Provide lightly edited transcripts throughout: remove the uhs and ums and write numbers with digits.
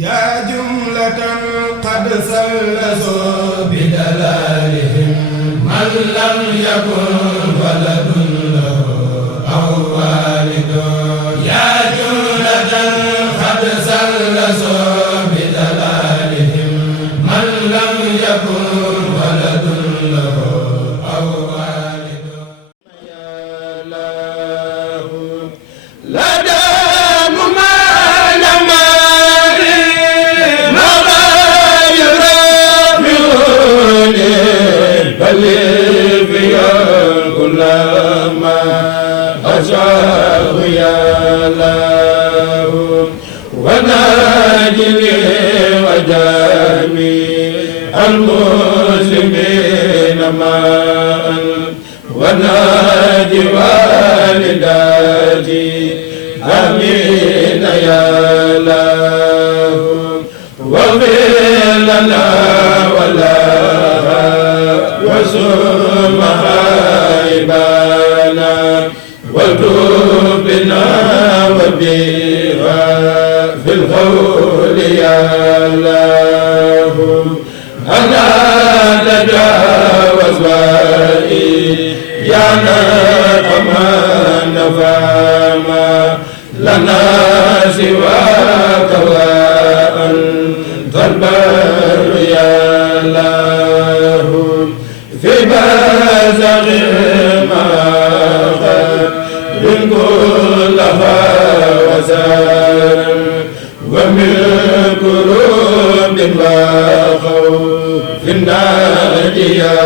yaa jumlatan qad sallasoo bidalalihim man lam yakun waladun lahu aw walidun yaa jumlatan qad sallasoo bidalalihim man lam yakun waladun lahu aw walidun المسلمين معا وناجي والداتي آمين يا الله واغفر لنا ولها وسم خائبانا وتوب بنا وبها في القول يا الله أنا تجاوز وإيانا كما نفاما لنا سواك وأنت البر يا الله في برزخ ما من كل وزار ومن كروب وخوف النار يا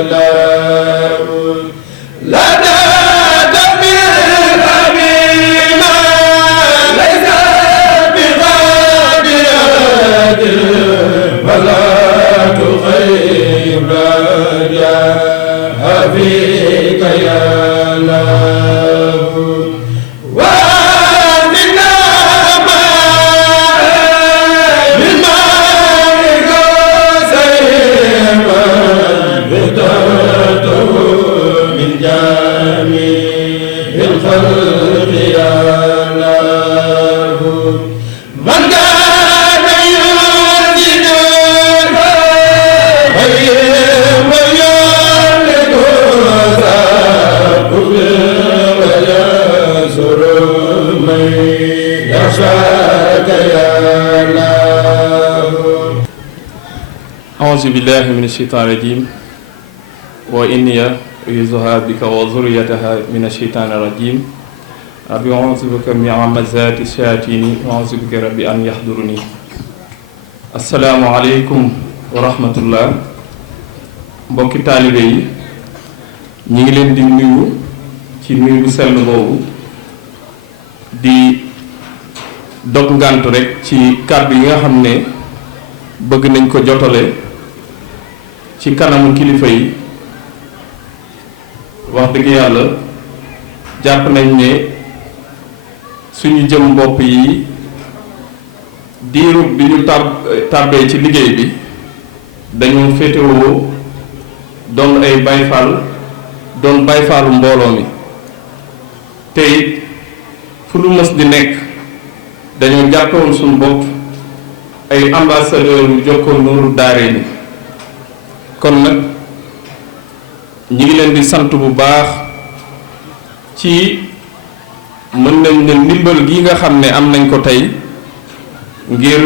الله لنا دمير أمينا ليس بغادرة ولا تخيب رجاء فيك يا الله أعوذ بالله من الشيطان الرجيم وإني أعيذها بك وذريتها من الشيطان الرجيم ربي أعوذ بك من همزات الشياطين وأعوذ بك ربي أن يحضرني السلام عليكم ورحمة الله mbokki taalibe yi ñi ngi leen di nuyu ci nuyu bu sell boobu di dog ngànt rek ci kàddu yi nga xam ne bëgg nañ ko jotale ci kanamu kilifa yi wax dëgg yàlla jàpp nañ ne suñu jëm bopp yi diirub bi ñu tàbbee ci liggéey bi dañoo féetewoo doon ay bayfaal doon bayfaalu mbooloo mi te it fu lu mës di nekk dañoo jàppewoon suñu bopp ay ambassadeur yu Jokkoo Nuuru Daarayni kon nag ñi ngi leen di sant bu baax ci mën nañ ne ndimbal gi nga xam ne am nañ ko tey ngir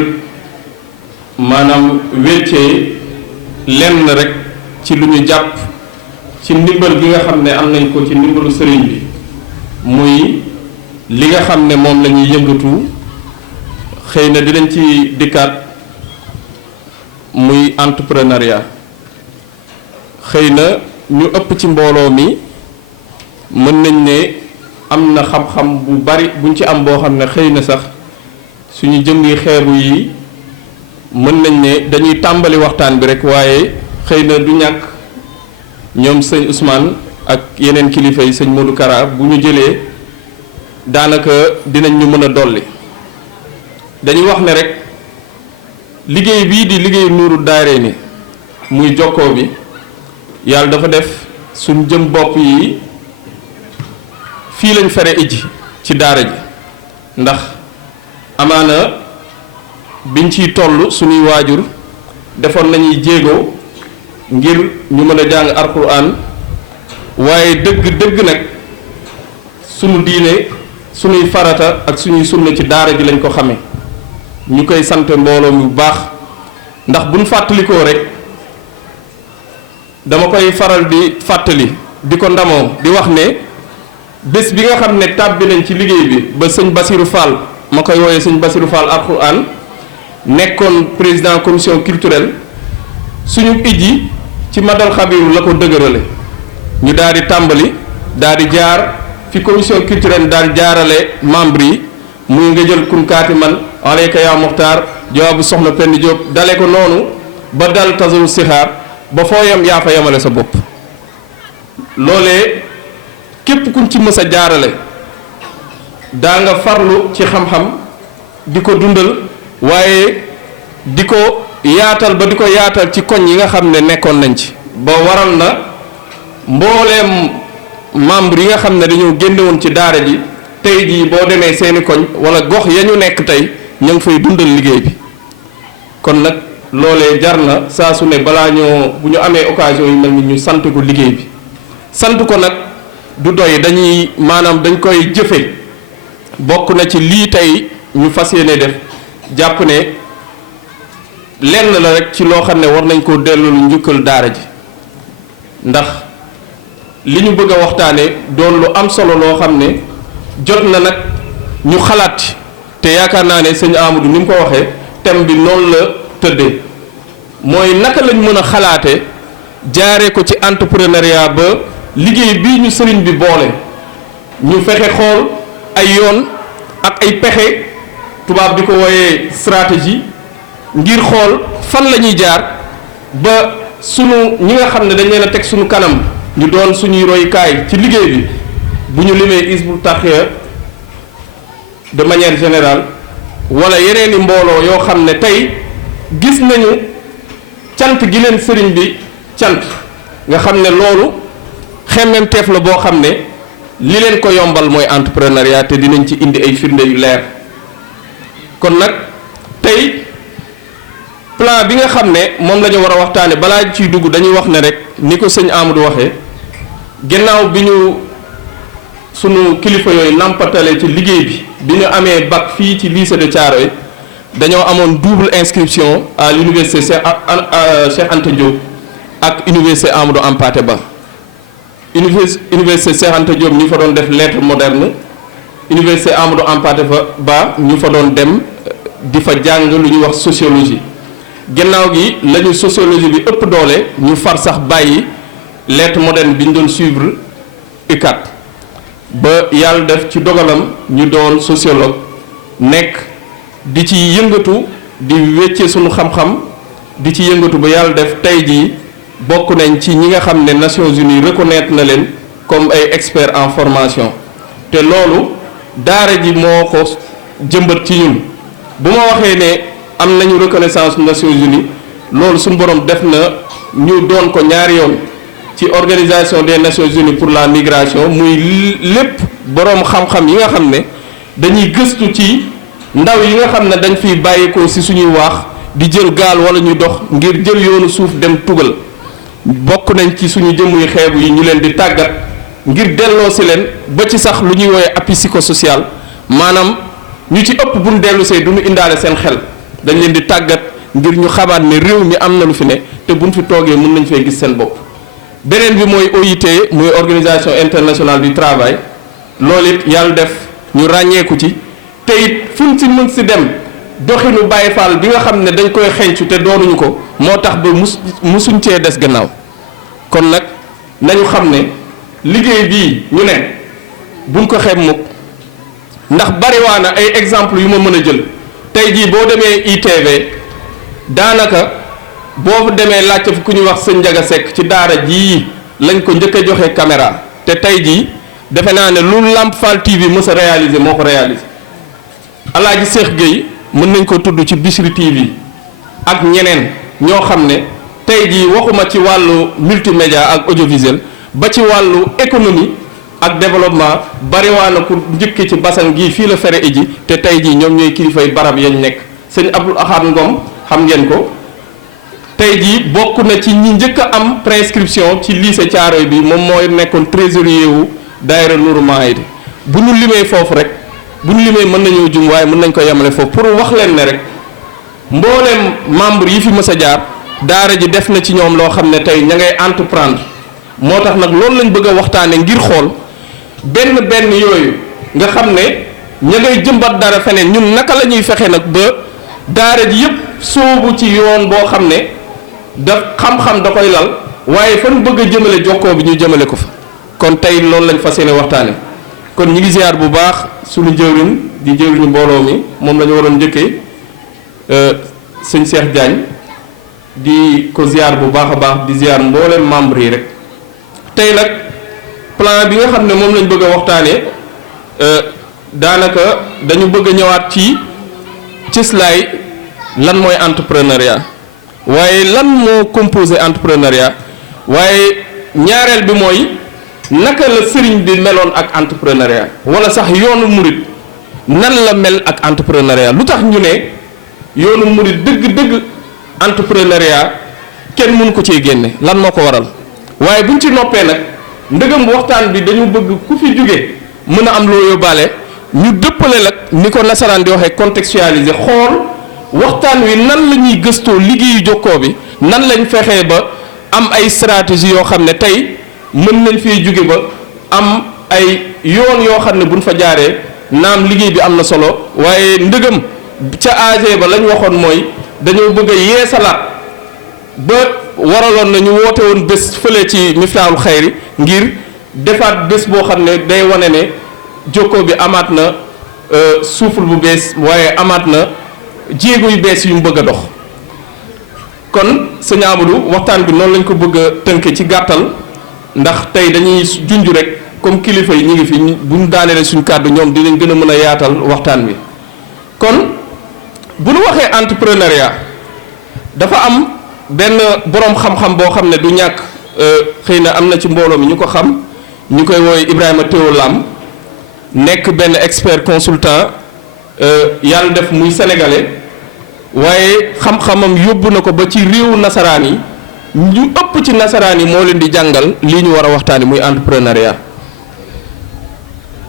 maanaam weccee lenn rek ci lu ñu jàpp ci ndimbal gi nga xam ne am nañ ko ci ndimbalu sëriñ bi muy li nga xam ne moom la ñuy yëngatu xëy na dinañ ci dikkaat muy entrepreneuriat xëy na ñu ëpp ci mbooloo mi mën nañ ne am na xam-xam bu bari buñ ci am boo xam ne xëy na sax suñu jëm yi xeebu yi mën nañ ne dañuy tàmbali waxtaan bi rek waaye xëy na du ñàkk ñoom sëñ Ousmane ak yeneen kilifa yi sëñ Modou Kara bu ñu jëlee daanaka dinañ ñu mën a dolli dañuy wax ne rek liggéey bii di liggéey Nuuru Daarayni muy jokkoo bi yàlla dafa def suñ jëm bopp yi fii lañ fere iji ci daara ji ndax amaana biñ ciy toll suñuy waajur defoon nañuy jéego ngir ñu mën a jàng alxuraan waaye dëgg nag sunu diine suñuy farata ak suñuy sunna ci daara ji lañ ko xamee ñu koy sant mbooloo mi bu baax ndax buñ fàttalikoo rek dama koy faral di fàttali di ko ndamoo di wax ne bés bi nga xam ne tàbbi nañ ci liggéey bi ba sëñ Bassirou Fall ma koy wooyee sëñ Bassirou Fall alxuraan nekkoon président commission culturelle suñu ijji ci madal xabiru la ko dëgërale ñu daal di tàmbali daal di jaar fi commission culturelle daal di jaarale membre yi muy nga jël kunkaati man aleyka yaa muxtaar jawaabu soxna Penda Diop dale ko noonu ba dal tasawu sixaar ba foo yem yaa fa yemale sa bopp loolee képp kuñ ci mës a jaarale daa nga farlu ci xam-xam di ko dundal waaye di ko yaatal ba di ko yaatal ci koñ yi nga xam ne nekkoon nañ ci ba waral na mbooleem membre yi nga xam ne dañoo génne woon ci daara ji tey jii boo demee seeni koñ wala gox ya ñu nekk tey ñu ngi fay dundal liggéey bi kon nag loolee jar na saa su ne balaa bu ñu amee occasion yu mel ni ñu sant ko liggéey bi sant ko nag du doy dañuy maanaam dañ koy jëfe bokk na ci lii tey ñu fas yéene def jàpp ne lenn la rek ci loo xam ne war nañ koo dellu lu njukkal daara ji ndax li ñu bëgg a waxtaane doon lu am solo loo xam ne jot na nag ñu xalaat te yaakaar naa ne sëñ Amadou ni mu ko waxee thème bi noonu la tëddee mooy naka lañ mën a xalaate jaaree ko ci entrepreneuriat ba liggéey bii ñu sëriñ bi boole ñu fexe xool ay yoon ak ay pexe tubaab di ko wooyee stratégie ngir xool fan la ñuy jaar ba sunu ñi nga xam ne dañ leen a teg sunu kanam ñu doon suñuy royukaay ci liggéey bi bu ñu limee Hizbut Tarqiyyah de manière générale wala yeneeni mbooloo yoo xam ne tey gis nañu cant gi leen sëriñ bi cant nga xam ne loolu xemmemteef la boo xam ne li leen ko yombal mooy entrepreneuriat te dinañ ci indi ay firnde yu leer kon nag tey plan bi nga xam ne moom la ñu war a waxtaane balaa ciy dugg dañuy wax ne rek ni ko sëñ Amadou waxee gannaaw bi ñu sunu kilifa yooyu nampatale ci liggéey bi ñu amee bac fii ci lycée de Thiaroye dañoo amoon double inscription à l'université Cheikh Anta Diop ak université Amadou Hampâté Bâ université Cheikh Anta Diop ñu fa doon def lettres modernes université Amadou Hampâté Bâ ñu fa doon dem di fa jàng lu ñuy wax sociologie gannaaw gi lañu sociologie bi ëpp doole ñu far sax bàyyi lettres modernes bi ñu doon suivre UCAD ba yàlla def ci dogalam ñu doon sociologue nekk di ci yëngatu di wecce sunu xam-xam di ci yëngatu ba yàlla def tey jii bokk nañ ci ñi nga xam ne Nations Unies reconnaître na leen comme ay experts en formation te loolu daara ji moo ko jëmbat ci ñun bu ma waxee ne am nañu reconnaissance Nations Unies loolu suñu borom def na ñu doon ko ñaari yoon ci organisation des Nations Unies pour la migration muy lépp boroom xam-xam yi nga xam ne dañuy gëstu ci ndaw yi nga xam ne dañ fiy bàyyikoo ci suñuy waax di jël gaal wala ñu dox ngir jël yoonu suuf dem tugal bokk nañ ci suñu jëmuy xeebu yi ñu leen di tàggat ngir delloo si leen ba ci sax lu ñuy woowee appui psychosocial maanaam ñu ci ëpp buñ dellu see duñu indaale seen xel dañ leen di tàggat ngir ñu xamaat ne réew mi am na lu fi ne te buñ fi toogee mën nañ fee gis seen bopp beneen bi mooy OIT muy organisation internationale du travail loolu it yàlla def ñu ràññeeku ci te it fuñ si mën si dem doxinu Baye Fall bi nga xam ne dañ koy xencu te doonuñu ko moo tax ba musuñ cee des gannaaw kon nag nañu xam ne liggéey bii ñu ne buñ ko xeeb mukk ndax bariwaana ay exemple yu ma mën a jël tey jii boo demee ITV daanaka boo demee laajte fi ku ñuy wax sëñ Njaga Sekk ci daara jii lañ ko njëkk a joxe caméra te tey jii defe naa ne lu Lamp Fall TV mës a réaliser moo ko réaliser Alaaji Seex Gueye mën nañ ko tudd ci Bichri TV ak ñeneen ñoo xam ne tey jii waxuma ci wàllu multimédia ak audiovisuel ba ci wàllu économie ak développement bariwaana ku njëkk ci basan gii fii la fere iji te tey jii ñoom ñooy kilifay barab yañ nekk sëñ Abdou Ahad Ngom xam ngeen ko tey jii bokk na ci ñi njëkk a am prescription ci lycée Thiaroye bi moom mooy nekkoon trésorier wu daayira Nourou Mahaydi bu ñu limee foofu rek bu ñu limee mën nañoo jum waaye mën nañ ko yemale foofu pour wax leen ne rek mbooleem membre yi fi mës a jaar daara ji def na ci ñoom loo xam ne tey ña ngay entreprendre moo tax nag loolu lañ bëgg a waxtaane ngir xool benn yooyu nga xam ne ña ngay jëmbat dara feneen ñun naka la ñuy fexe nag ba daara ji yëpp soobu ci yoon boo xam ne da xam-xam da koy lal waaye fan bëgg a jëmale jokkoo bi ñu jëmale ko fa kon tey loolu lañ fas yéene waxtaane kon ñi ngi ziar bu baax suñu jëwriñ di jëwriñu mbooloo mi moom la ñu waroon njëkkee sëñ Cheikh Diagne di ko ziar bu baax a baax di ziar mbooleem membre yi rek tey nag plan bi nga xam ne moom lañ bëgg a waxtaanee daanaka dañu bëgg a ñëwaat ci cëslaay lan mooy entrepreneuriat waaye lan moo composé entrepreneuriat waaye ñaareel bi mooy naka la sëriñ bi meloon ak entrepreneuriat wala sax yoonu murit nan la mel ak entrepreneuriat lu tax ñu ne yoonu murit dëgg-dëgg entrepreneuriat kenn mënu ko cee génne lan moo ko waral waaye buñ ci noppee nag ndëgëm waxtaan bi dañu bëgg ku fi jóge mën a am loo yóbbaale ñu dëppale nag ni ko nasaraan di waxee contextualiser xool waxtaan wi nan la ñuy gëstoo liggéeyu jokkoo bi nan lañ fexee ba am ay stratégie yoo xam ne tey mën nañ fee jóge ba am ay yoon yoo xam ne buñ fa jaaree naam liggéey bi am na solo waaye ndëgëm ca AG ba lañ waxoon mooy dañoo bëgg a yeesalaat ba waraloon na ñu woote woon bés fële ci Miftaahul Xayri ngir defaat bés boo xam ne day wane ne jokkoo bi amaat na souffle bu bees waaye amaat na jéego yu bees yu mu bëgg a dox kon sëñ Amadou waxtaan bi noonu lañ ko bëgg a tënke ci gàttal ndax tey dañuy junj rek comme kilifa yi ñu ngi fi bu ñu daaneele suñ kàddu ñoom dinañ gën a mën a yaatal waxtaan wi kon bu ñu waxee entrepreneuriat dafa am benn boroom xam-xam boo xam ne du ñàkk xëy na am na ci mbooloo mi ñu ko xam ñu koy woowe Ibrahima Théo Lam nekk benn expert consultant yàlla def muy sénégalais waaye xam-xamam yóbbu na ko ba ci réewu nasaraan yi ñu ëpp ci nasaraan yi moo leen di jàngal lii ñu war a waxtaani muy entrepreneuriat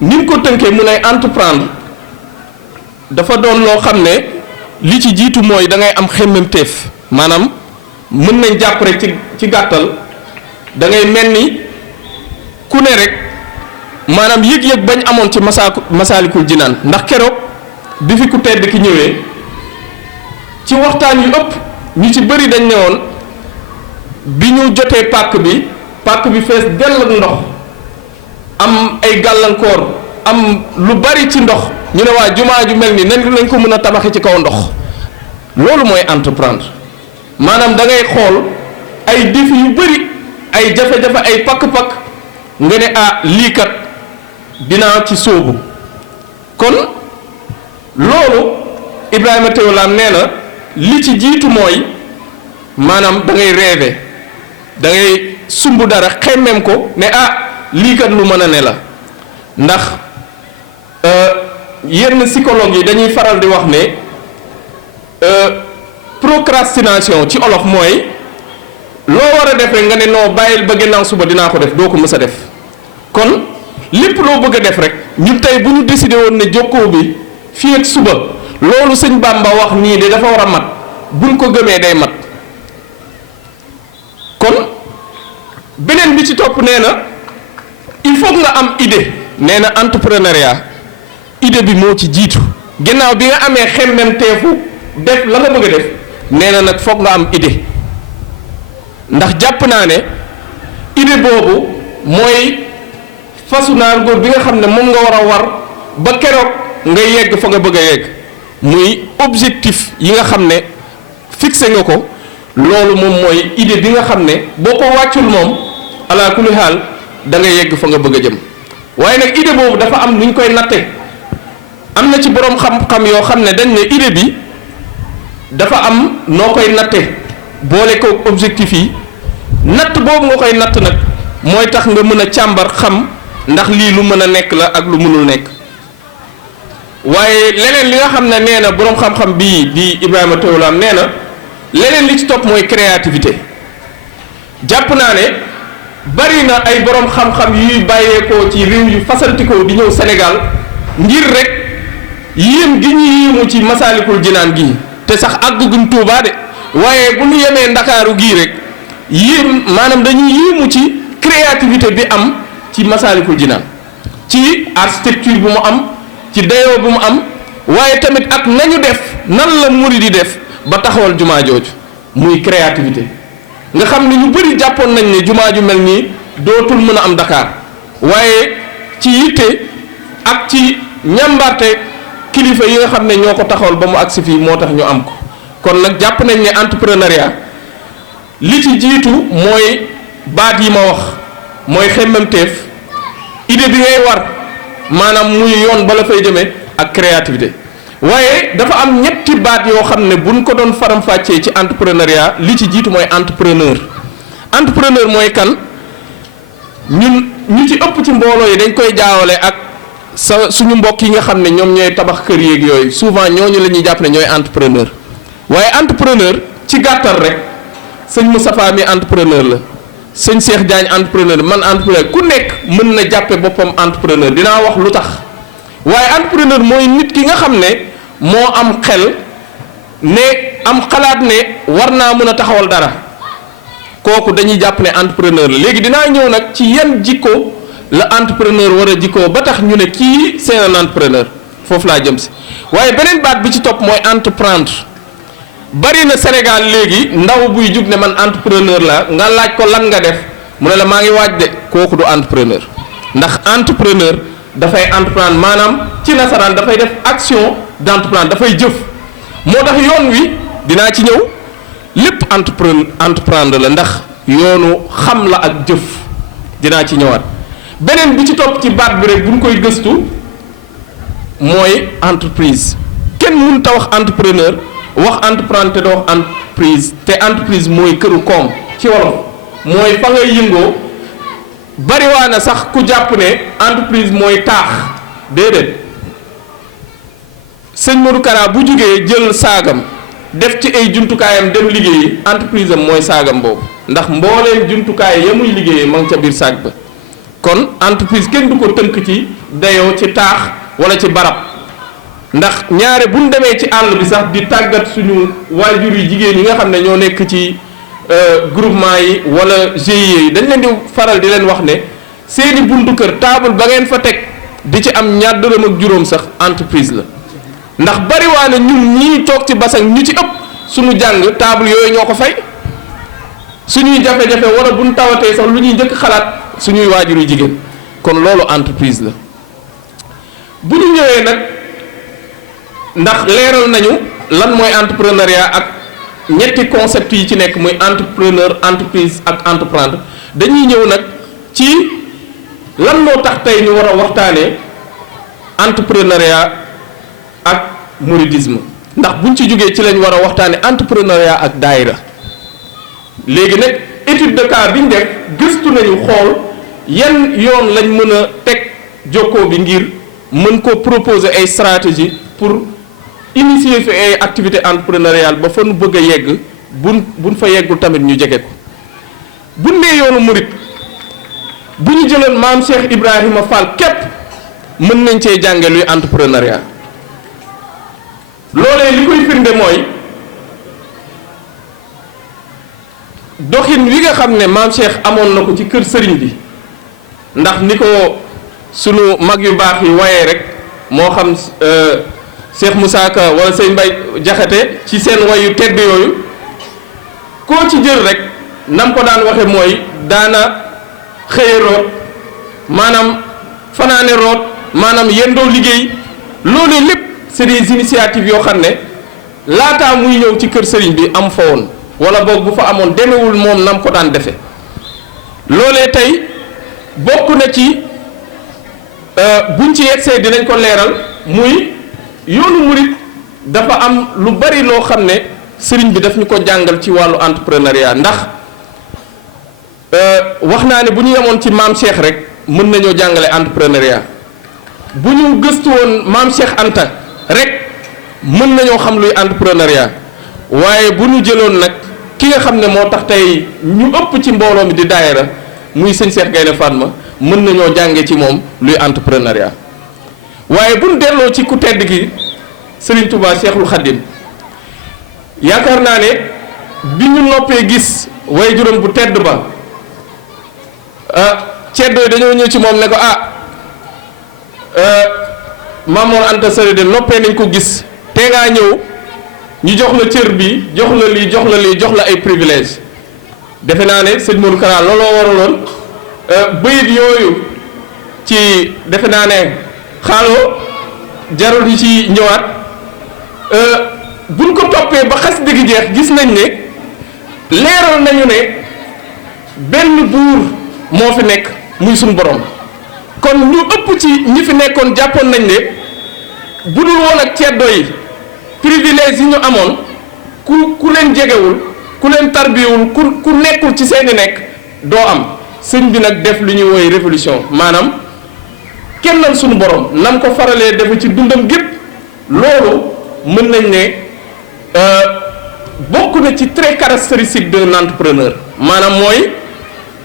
ni mu ko tënkee mu lay entreprendre dafa doon loo xam ne li ci jiitu mooy da ngay am xemmemteef maanaam mën nañ jàpp rek ci gàttal da ngay mel ni ku ne rek maanaam yëg-yëg bañ amoon ci Masaalikul Jinaan ndax keroog bi fi ku tedd ki ñëwee ci waxtaan yu ëpp ñu ci bëri dañ ne woon bi ñu jotee pàkk bi fees dell ak ndox am ay gàllankoor am lu bari ci ndox ñu ne waa jumaa ju mel ni nañ ko mën a tabaxe ci kaw ndox loolu mooy entreprendre maanaam da ngay xool ay défi yu bari ay jafe-jafe ay pakk-pakk nga ne lii kat dinaa ci sóobu kon loolu Ibrahima Théo Lam nee na li ci jiitu mooy maanaam da ngay rêver da ngay sumb dara xemmem ko ne lii kat lu mën a ne la ndax yenn psychologue yi dañuy faral di wax ne procrastination ci olof mooy loo war a def rek nga ne noo bàyyil ba gannaaw suba dinaa ko def doo ko mës a def kon lépp loo bëgg a def rek ñu tey bu ñu décidé woon ne jokkoo bi fii ak suba loolu sëñ Bamba wax nii de dafa war a mat buñ ko gëmee day mat kon beneen bi ci topp nee na il faut nga am idée nee na entrepreneuriat idée bi moo ci jiitu gannaaw bi nga amee xemmem teefu def la nga bëgg a def nee na nag foog nga am idée ndax jàpp naa ne idée boobu mooy fasu naar góor bi nga xam ne moom nga war a war ba keroog nga yegg fa nga bëgg a yegg muy objectif yi nga xam ne fixé nga ko loolu moom mooy idée bi nga xam ne boo ko wàccul moom ala kulli xaal da nga yegg fa nga bëgg a jëm waaye nag idée boobu dafa am nu ñu koy natte am na ci boroom xam-xam yoo xam ne dañ ne idée bi dafa am noo koy natte boole ko objectif yi natt boobu nga koy natt nag mooy tax nga mën a càmbar xam ndax lii lu mën a nekk la ak lu mënul nekk waaye leneen li nga xam ne nee na boroom xam-xam bii di Ibrahima Tawlam nee na leneen li ci topp mooy créativité. jàpp naa ne bari na ay boroom xam-xam yuy bàyyeekoo ci réew yu fasantikoo di ñëw Sénégal ngir rek yéem gi ñu yéemu ci Masaalikul Jinaan gi te sax àgguñ Tuubaa de waaye bu ñu yemee Ndakaaru gii rek yéem maanaam dañuy yéemu ci créativité bi am ci Masaalikul Jinaan ci architecture bu mu am ci dayoo bu mu am waaye tamit ak nañu def nan la murid di def ba taxawal jumaa jooju muy créativité nga xam ne ñu bëri jàppoon nañ ne jumaa ju mel nii dootul mën a am Dakar waaye ci yitte ak ci ñambarte kilifa yi nga xam ne ñoo ko taxawal ba mu agsi fii moo tax ñu am ko kon nag jàpp nañ ne entrepreneuriat li ci jiitu mooy baat yi ma wax mooy xemmemteef idée bi ngay war maanaam muy yoon bala fay jëmee ak créativité waaye dafa am ñetti baat yoo xam ne buñ ko doon faram-fàccee ci entrepreneuriat li ci jiitu mooy entrepreneur mooy kan ñu ci ëpp ci mbooloo yi dañ koy jaawale ak suñu mbokk yi nga xam ne ñoom ñooy tabax kër yeeg yooyu souvent ñooñu la ñuy jàpp ne ñooy entrepreneur waaye entrepreneur ci gàttal rek sëñ Moustapha mi entrepreneur la sëñ Cheikh Diagne entrepreneur man entrepreneur ku nekk mën na jàppe boppam entrepreneur dinaa wax lu tax waaye entrepreneur mooy nit ki nga xam ne moo am xel ne am xalaat ne war naa mën a taxawal dara kooku dañuy jàpp ne entrepreneur la léegi dinaa ñëw nag ci yan jikko la entrepreneur war a jikkoo ba tax ñu ne kii c'est un entrepreneur foofu laa jëm si waaye beneen baat bi ci topp mooy entreprendre bari na Sénégal léegi ndaw buy jug ne man entrepreneur la nga laaj ko lan nga def mu ne la maa ngi waaj de kooku du entrepreneur ndax entrepreneur dafay entreprendre maanaam ci nasaraan dafay def action d'entreprendre dafay jëf moo tax yoon wi dinaa ci ñëw lépp entreprendre la ndax yoonu xam la ak jëf dinaa ci ñëwaat beneen bi ci topp ci baat bi rek bu ñu koy gëstu mooy entreprise kenn mënut a wax entrepreneur wax entreprendre te doo wax entreprise te entreprise mooy këru koom ci wolof mooy fa ngay yëngoo bariwaa na sax ku jàpp ne entreprise mooy taax déedéet sëñ Modou Kara bu jugee jël saagam def ci ay jumtukaayam dem liggéeyi entreprise am mooy saagam boobu ndax mbooleem jumtukaay ya muy liggéeyee ma ngi ca biir saag ba kon entreprise kenn du ko tënk ci dayoo ci taax wala ci barab ndax ñaare buñ demee ci àll bi sax di tàggat suñu waajur yi jigéen yi nga xam ne ñoo nekk ci groupement yi wala GIE yi dañ leen di faral di leen wax ne seeni buntu kër table ba ngeen fa teg di ci am ñaar dërëm ak juróom sax entreprise la ndax bariwaane ñun ñii toog ci basang ñu ci ëpp suñu jàng table yooyu ñoo ko fay suñuy jafe-jafe wala buñ tawatee sax lu ñuy njëkk xalaat suñuy waajur yu jigéen kon loolu entreprise la bu ñu ñëwee nag ndax leeral nañu lan mooy entrepreneuriat ak ñetti concept yi ci nekk muy entrepreneur entreprise ak entreprendre dañuy ñëw nag ci lan moo tax tey ñu war a waxtaanee entrepreneuriat ak mouridisme ndax buñ ci jógee ci lañ war a waxtaanee entrepreneuriat ak daayira léegi nag étude de cas biñ def gëstu nañu xool yan yoon lañ mën a teg jokkoo bi ngir mën ko proposer ay stratégie pour initier fi ay activité entrepreneuriale ba fa nu bëgg a yegg buñ fa yeggul tamit ñu jege ko buñ nee yoonu murit bu ñu jëloon maam Cheikh Ibrahima Fall képp mën nañ cee jànge luy entrepreneuriat loolee li koy firnde mooy doxin wi nga xam ne maam Cheikh amoon na ko ci kër sëriñ bi ndax ni ko sunu mag yu baax yi waaye rek moo xam Cheikh Moussa Ka wala Sëñ Mbay Jaxate ci seen wayu tedd yooyu koo ci jël rek nam ko daan waxe mooy daana xëye root maanaam fanaane root maanaam yendoo liggéey loolee lépp c'est des initiatives yoo xam ne laataa muy ñëw ci kër sëriñ bi am fa woon wala boog bu fa amoon demewul moom nam ko daan defe loolee tey bokk na ci buñ ci yegsee dinañ ko leeral muy yoonu murit dafa am lu bari loo xam ne sëriñ bi daf ñu ko jàngal ci wàllu entrepreneuriat ndax wax naa ne bu ñu yemoon ci maam Cheikh rek mën nañoo jàngale entrepreneuriat bu ñu gëstu woon maam Cheikh Anta rek mën nañoo xam luy entrepreneuriat waaye bu ñu jëloon nag ki nga xam ne moo tax tey ñu ëpp ci mbooloo mi di daayira muy sëñ Cheikh Gaïndé Fatma mën nañoo jànge ci moom luy entrepreneuriat waaye bu ñu delloo ci ku tedd gi Serigne Touba Cheikhul Khadim yaakaar naa ne bi ñu noppee gis way juróom bu tedd ba ceddo yi dañoo ñëw ci moom ne ko Mamour Anta Sali de noppee nañ ko gis te ngaa ñëw ñu jox la cër bi jox la lii jox la lii jox la ay privilège defe naa ne sëñ Modou Kara looloo waraloon bayit yooyu ci defe naa ne xaaloo jarul yi ci ñëwaat buñ ko toppee ba xas dëgg jeex gis nañ ne leeral nañu ne benn buur moo fi nekk muy suñu borom kon ñu ëpp ci ñi fi nekkoon jàppoon nañ ne bu dul woon ak ceddo yi privilège yi ñu amoon ku leen jegewul ku leen tarbiwul ku nekkul ci seeni nekk doo am sëñ bi nag def lu ñuy woy révolution maanaam kennal suñu borom nam ko faralee defu ci dundam gépp loolu mën nañ ne bokk na ci trait caractéristique d'un entrepreneur maanaam mooy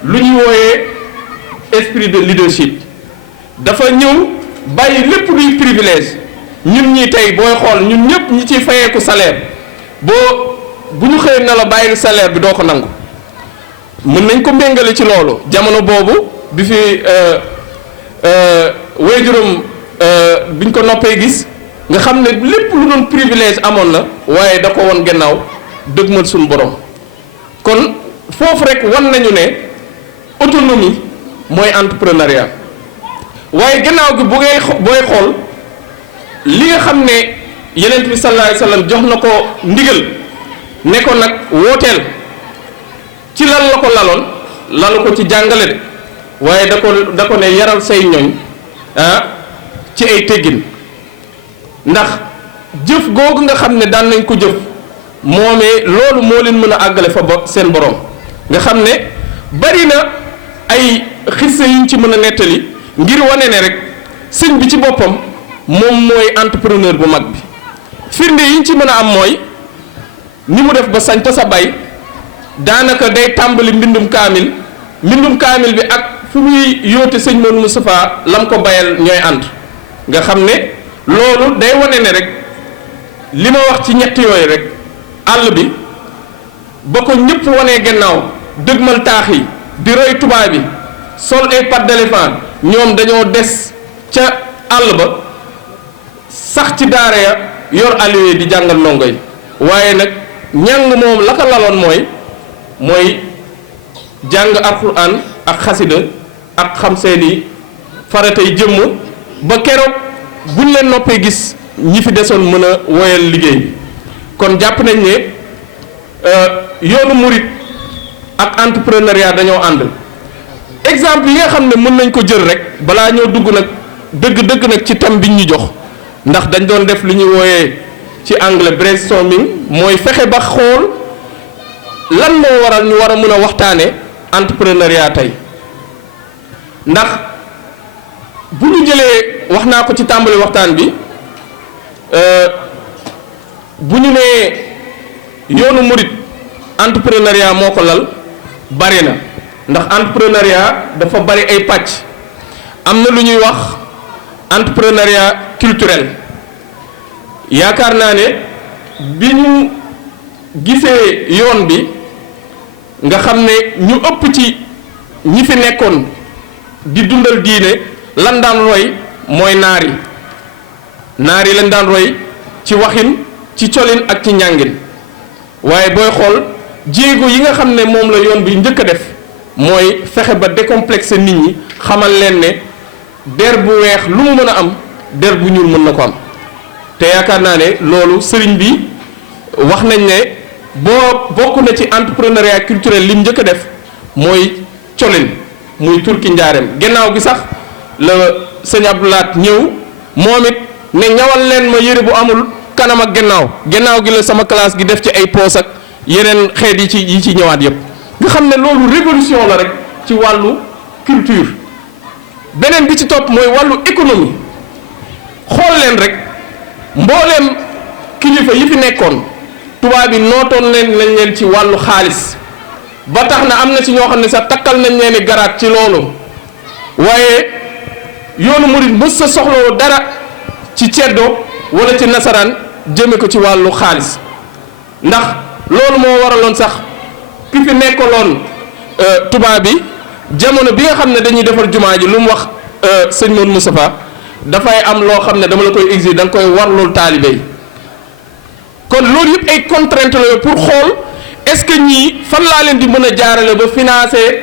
lu ñuy wooyee esprit de leadership dafa ñëw bàyyi lépp luy privilège ñun ñi tey booy xool ñun ñëpp ñi ciy fayeeku salaire bu ñu xëyee na la bàyyil salaire bi doo ko nangu mën nañ ko méngale ci loolu jamono boobu bi fi waajuram biñ ko noppee gis nga xam ne lépp lu doon privilège amoon na waaye da ko won gannaaw dëgmal suñu borom kon foofu rek wan nañu ne autonomie mooy entrepreneuriat waaye gannaaw gi booy xool li nga xam ne Yonent bi sallallahu alayhi wasallam jox na ko ndigal ne ko nag wooteel ci lan la ko lalu ko ci jàngale de waaye da ko ne yaral say ñoñ ci ay teggin ndax jëf googu nga xam ne daan nañ ko jëf moomee loolu moo leen mën a àggale fa seen borom nga xam ne bari na ay xisse yuñ ci mën a nettali ngir wane ne rek sëñ bi ci boppam moom mooy entrepreneur bu mag bi firnde yiñ ci mën a am mooy ni mu def ba sañ ta sa bay daanaka day tàmbali mbindum kaamil bi ak fu muy yóote sëñ Modou Moustapha lam ko bayal ñooy ànd nga xam ne loolu day wane ne rek li ma wax ci ñett yooyu rek àll bi ba ko ñëpp wanee gannaaw dëgmal taax yi di roy tubaab bi sol ay pattes d'éléphant ñoom dañoo des ca àll ba sax ci daara ya yor alluwa di jàngal ndongo yi waaye nag ñàng moom la ko laloon mooy jàng alxuraan ak xasida ak xam seeni faratay jëmm ba keroog buñ leen noppee gis ñi fi desoon mën a woyal liggéey bi kon jàpp nañ ne yoonu murit ak entrepreneuriat dañoo ànd exemple yi nga xam ne mën nañ ko jël rek balaa ñoo dugg nag dëgg nag ci thème biñ ñu jox ndax dañ doon def li ñuy wooyee ci anglais brainstorming mooy fexe ba xool lan moo waral ñu war a mën a waxtaane entrepreneuriat tey ndax bu ñu jëlee wax naa ko ci tàmbali waxtaan bi bu ñu nee yoonu murit entrepreneuriat moo ko lal bari na ndax entrepreneuriat dafa bari ay pàcc am na lu ñuy wax entrepreneuriat culturel yaakaar naa ne bi ñu gisee yoon bi nga xam ne ñu ëpp ci ñi fi nekkoon di dundal diine lan daan roy mooy naar yi lañ daan roy ci waxin ci colin ak ci njàngin waaye booy xool jéego yi nga xam ne moom la yoon bi njëkk a def mooy fexe ba décomplexer nit ñi xamal leen ne der bu weex lu mu mën a am der bu ñuul mën na ko am te yaakaar naa ne loolu sëriñ bi wax nañ ne bokk na ci entrepreneuriat culturel lim njëkk a def mooy colin muy turki njaareem gannaaw gi sax la sëñ Abdoulaat ñëw moom it ne ñawal leen ma yëre bu amul kanam ak gannaaw gi la sama classe gi def ci ay poos ak yeneen xeet yi ci ñëwaat yépp nga xam ne loolu révolution la rek ci wàllu culture beneen bi ci topp mooy wàllu économie xool leen rek mbooleem kilifa yi fi nekkoon tubaab bi nootoon leen ci wàllu xaalis ba tax na am na ci ñoo xam ne sax takkal nañ leen i garaat ci loolu waaye yoonu murid mës sa soxlawoo dara ci ceddo wala ci nasaraan jëme ko ci wàllu xaalis ndax loolu moo waraloon sax ki fi nekkaloon tubaab bi jamono bi nga xam ne dañuy defar jumaa ji lu mu wax sëñ Modou Moustapha dafay am loo xam ne dama la koy exiger da nga koy warlul taalibe yi kon loolu yëpp ay contrainte la pour xool est-ce que ñii fan laa leen di mën a jaarale ba financer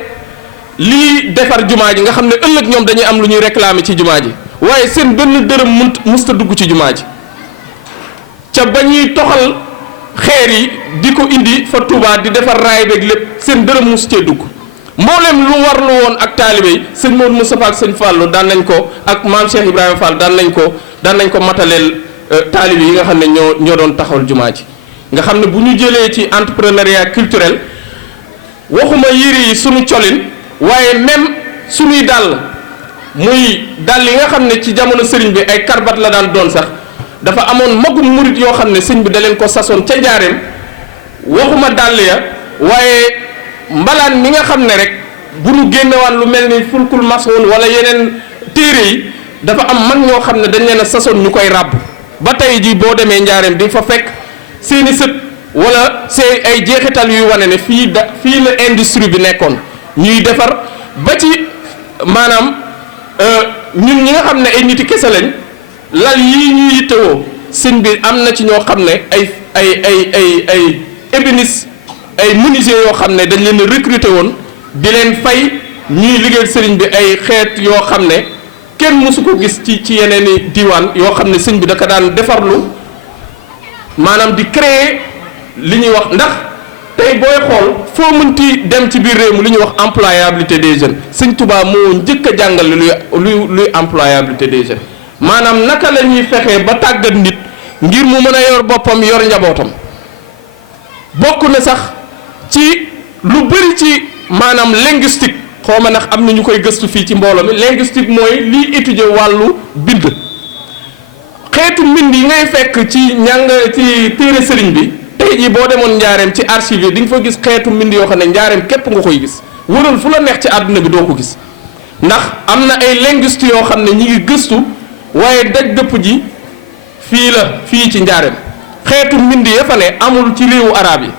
lii defar jumaa ji nga xam ne ëllëg ñoom dañuy am lu ñuy réclamer ci jumaa ji waaye seen benn dërëm musta dugg ci jumaa ji ca ba ñuy toxal xeer yi di ko indi fa Touba di defar raay beeg lépp seen dërëm mus cee dugg mboolem lu warlu woon ak taalibe yi sëñ Modou Moustapha ak sëñ Fallou daan nañ ko ak maam Cheikh Ibrahima Fall daan nañ ko mataleel taalibe yi nga xam ne ñoo doon taxawal jumaa ji nga xam ne bu ñu jëlee ci entrepreneuriat culturel waxuma yére yi suñu colin waaye même suñuy dàll muy dàll yi nga xam ne ci jamono sëriñ bi ay karbat la daan doon sax dafa amoon magum murit yoo xam ne sëñ bi da leen ko sasoon ca njaareem waxuma dàll ya waaye mbalaan mi nga xam ne rek bu ñu génnewaan lu mel ni fulkul masoon wala yeneen téere yi dafa am mag ñoo xam ne dañ leen a sasoon ñu koy ràbb ba tey jii boo demee njaareem di fa fekk seeni sët wala see ay jeexital yuy wane ne fii la industrie bi nekkoon ñuy defar ba ci maanaam ñun ñi nga xam ne ay niti kese lañ lal yii ñuy yittewoo sëñ bi am na ci ñoo xam ne ay ébénistes ay menuisiers yoo xam ne dañ leen recruter woon di leen fay ñuy liggéey sëriñ bi ay xeet yoo xam ne kenn mësu ko gis ci yeneen i diwaan yoo xam ne sëñ bi da ko daan defarlu maanaam di créer li ñuy wax ndax tey booy xool foo mënti dem ci biir réew mi li ñuy wax employabilité des jeunes sëñ Touba moo njëkk a jàngale luy employabilité des jeunes maanaam naka la ñuy fexee ba tàggat nit ngir mu mën a yor boppam yor njabootam bokk na sax ci lu bëri ci maanaam linguistique xaw ma ndax am na ñu koy gëstu fii ci mbooloo mi linguistique mooy liy étudier wàllu bind xeetu mbind yi ngay fekk ci ci téere sëriñ bi tey jii boo demoon njaareem ci archive yi di nga fa gis xeetu mbind yoo xam ne njaareem képp nga koy gis wëral fu la neex ci àdduna bi doo ko gis ndax am na ay linguiste yoo xam ne ñi ngi gëstu waaye daj dëpp ji fii ci njaareem xeetu mbind ya fa ne amul ci réewu arab yi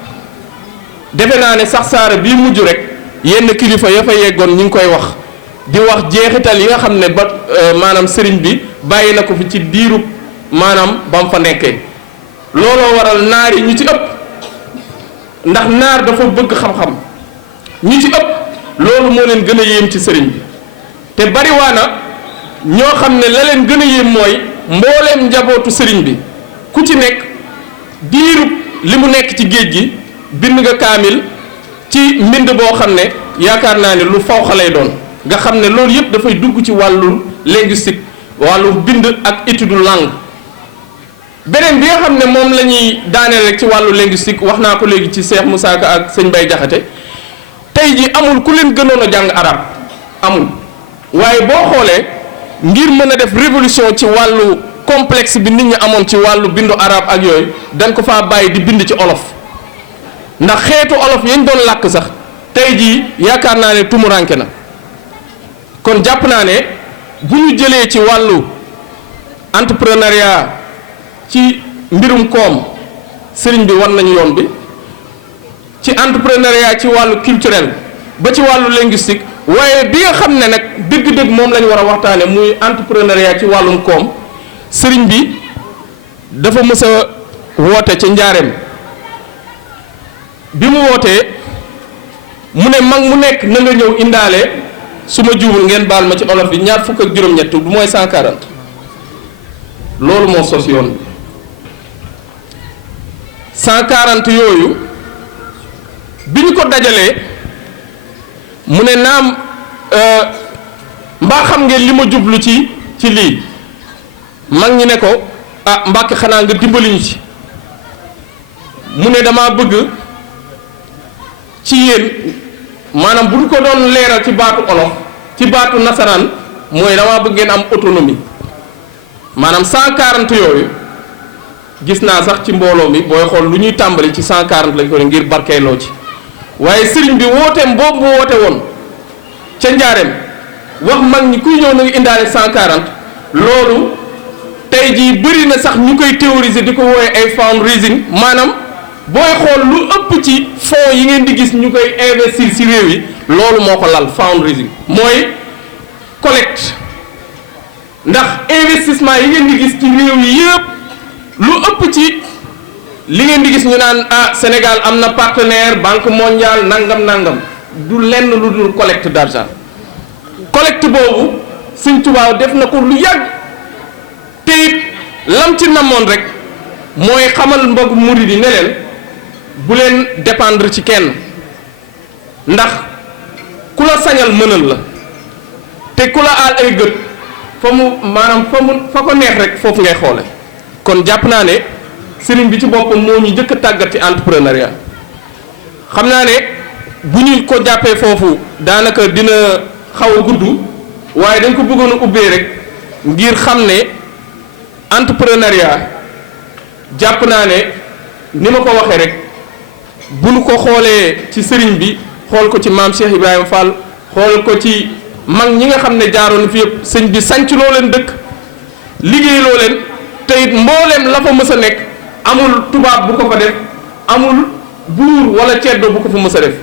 defe naa ne sax saara bii mujj rek yenn kilifa ya fa yeggoon ñi ngi koy wax di wax jeexital yi nga xam ne ba maanaam sëriñ bi bàyyi na ko fi ci diirub maanaam ba mu fa nekkee looloo waral naar yi ñu ci ëpp ndax naar dafa bëgg xam-xam ñu ci ëpp loolu moo leen gën a yéem ci sëriñ bi te bariwaana ñoo xam ne la leen gën a yéem mooy mbooleem njabootu sëriñ bi ku ci nekk diirub li mu nekk ci géej gi bind nga kaamil ci mbind boo xam ne yaakaar naa ne lu fawxa lay doon nga xam ne loolu yëpp dafay dugg ci wàllu linguistique wàllu bind ak étude langue beneen bi nga xam ne moom la ñuy daaneel rek ci wàllu linguistique wax naa ko léegi ci Cheikh Moussa Ka ak sëñ Bay Jaxate tey ji amul ku leen gënoon a jàng arab amul waaye boo xoolee ngir mën a def révolution ci wàllu complexe bi nit ñi amoon ci wàllu bindu arab ak yooyu dañ ko faa bàyyi di bind ci olof ndax xeetu olof yañ doon làkk sax tey jii yaakaar naa ne tumuranke na kon jàpp naa ne bu ñu jëlee ci wàllu entrepreneuriat ci mbirum koom sëriñ bi wan nañu yoon bi ci entrepreneuriat ci wàllu culturel ba ci wàllu linguistique waaye bi nga xam ne nag dëgg-dëgg moom la ñu war a waxtaane muy entrepreneuriat ci wàllum koom sëriñ bi dafa mës a woote ca njaareem bi mu wootee mu ne mag mu nekk na nga ñëw indaale su ma juumul ngeen baal ma ci olof bi ñaar fukk ak juróom-ñett du mooy 140 loolu moo sos yoon bi 140 yooyu bi ñu ko dajalee mu ne naam mbaa xam ngeen li ma jublu ci lii mag ñi ne ko ah Mbàkke xanaa nga dimbali ñu ci mu ne dama bëgg ci yéen maanaam bu ñu ko doon leeral ci baatu olof ci baatu nasaraan mooy dama bëgg ngeen am autonomie maanaam 140 yooyu gis naa sax ci mbooloo mi booy xool lu ñuy tàmbali ci 140 lañ ko ne ngir barkeeloo ci waaye sëriñ bi wooteem boobu mu woote woon ca njaareem wax mag ñi kuy ñëw na nga indaale 140 loolu tey jii bëri na sax ñu koy théoriser di ko wooye ay fundraising maanaam booy xool lu ëpp ci fonds yi ngeen di gis ñu koy investir ci réew yi loolu moo ko lal fundraising mooy collecte ndax investissement yi ngeen di gis ci réew yi yëpp lu ëpp ci li ngeen di gis ñu naan Sénégal am na partenaire banque mondiale nangam du lenn lu dul collecte d'argent collecte boobu Sëñ Tuubaa def na ko lu yàgg te it lam ci namoon rek mooy xamal mbokku murid yi ne leen bu leen dépendre ci kenn ndax ku la sañal mënal la te ku la aal ay gët fa mu maanaam fa ko neex rek foofu ngay xoole kon jàpp naa ne sëriñ bi ci boppam moo ñu njëkk a tàggat ci entrepreneuriat xam naa ne bu ñu ko jàppee foofu daanaka dina xaw a gudd waaye dañ ko bëggoon a ubbee rek ngir xam ne entrepreneuriat jàpp naa ne ni ma ko waxee rek bu ñu ko xoolee ci sëriñ bi xool ko ci maam Cheikh Ibrahima Fall xool ko ci mag ñi nga xam ne jaaroon fi yëpp sëñ bi sanc loo leen dëkk liggéey loo leen te it mbooleem la fa mës a nekk amul tubaab bu ko fa def amul buur wala ceddo bu ko fa mës a def